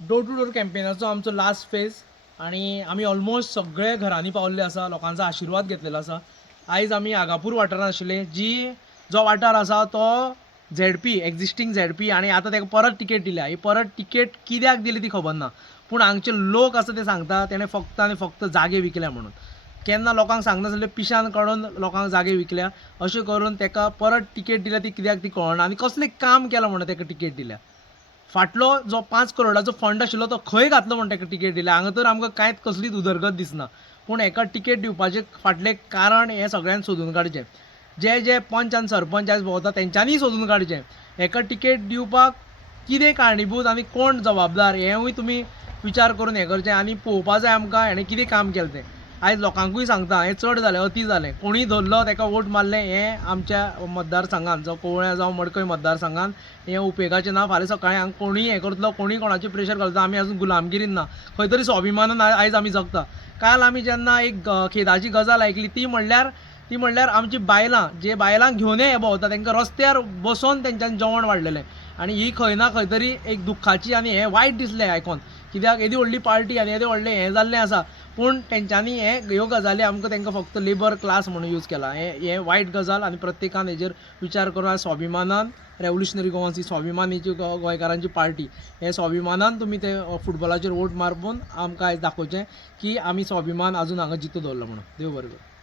Door to door कॅम्पेनाचो आमचो last phase आणि आमी ऑलमोस्ट सगळे घरांनी पावल्ले आसा, लोकांचो आशिर्वाद घेतलेलो आसा. आयज आमी आगापूर वाठारांत आशिल्ले, जो वाठार आसा तो झेडपी एक्झिस्टींग झेडपी आणि आता ताका परत तिकेट दिल्या. ही परत तिकेट कित्याक दिली ती खबर ना, पूण हांगचे लोक आसा ते सांगता तेणें फक्त आनी फक्त जागे विकल्या म्हणून. केन्ना लोकांक सांगनासले पिशान काडून लोकांक जागे विकल्या, अशें करून ताका परत तिकेट दिल्या ती कित्याक ती कळना आनी कसलें काम केलां म्हणून ताका तिकेट दिल्या. फाटलो जो 5 करोडाचो फंड आशिल्लो तो खंय घातलो म्हणून ताका तिकेट दिल्या. हांगा तर आमकां कांयच कसलीच उदरगत दिसना. पूण हेका तिकेट दिवपाचें फाटलें कारण हें सगळ्यांनी सोदून काडचें. जे जे पंच आनी सरपंच आयज भोंवता तेंच्यांनी सोदून काडचें हेका तिकेट दिवपाक कितें कारणीभूत आनी कोण जबाबदार हेंवूय तुमी विचार करून हें करचें आनी पळोवपा जाय आमकां हेणें कितें काम केलें तें. आयज लोकांकूय सांगता हें चड जालें, अती जालें. कोणीय धरलो ताका वोट मारलें हें आमच्या मतदारसंघान जावं कवळ्या जावं मडकय मतदारसंघान हें उपेगाचें ना. फाल्यां सकाळीं हांगा कोणीय हें करतलो, कोणीय कोणाचेर प्रेशर घालता, आमी आजून गुलामगिरीन ना, खंय तरी स्वाभिमानान आयज आमी जगता. काल आमी जेन्ना एक खेदाची गजाल आयकली ती म्हणल्यार आमची बायलां जे बायलांक घेवनय हे भोंवता तांकां रस्त्यार बसोवन तेंच्यांनी जेवण वाडलेलें आनी ही खंय ना खंय तरी एक दुख्खाची आनी हें वायट दिसलें आयकोन. कित्याक येदी व्हडली पार्टी आनी येदें व्हडलें हें जाल्लें आसा, पूण तेंच्यांनी ह्यो गजाली आमकां तांकां फक्त लेबर क्लास म्हणून यूज केला. हें वायट गजाल आनी प्रत्येकान हेजेर विचार करून स्वाभिमानान रेव्होल्युशनरी गोवन्स ही स्वाभिमानीची गोंयकारांची पार्टी हे स्वाभिमानान तुमी ते फुटबॉलाचेर वोट मारपून आमकां आयज दाखोवचें की आमी स्वाभिमान आजून हांगा जितो दवरला म्हणून. देव बरें करूं.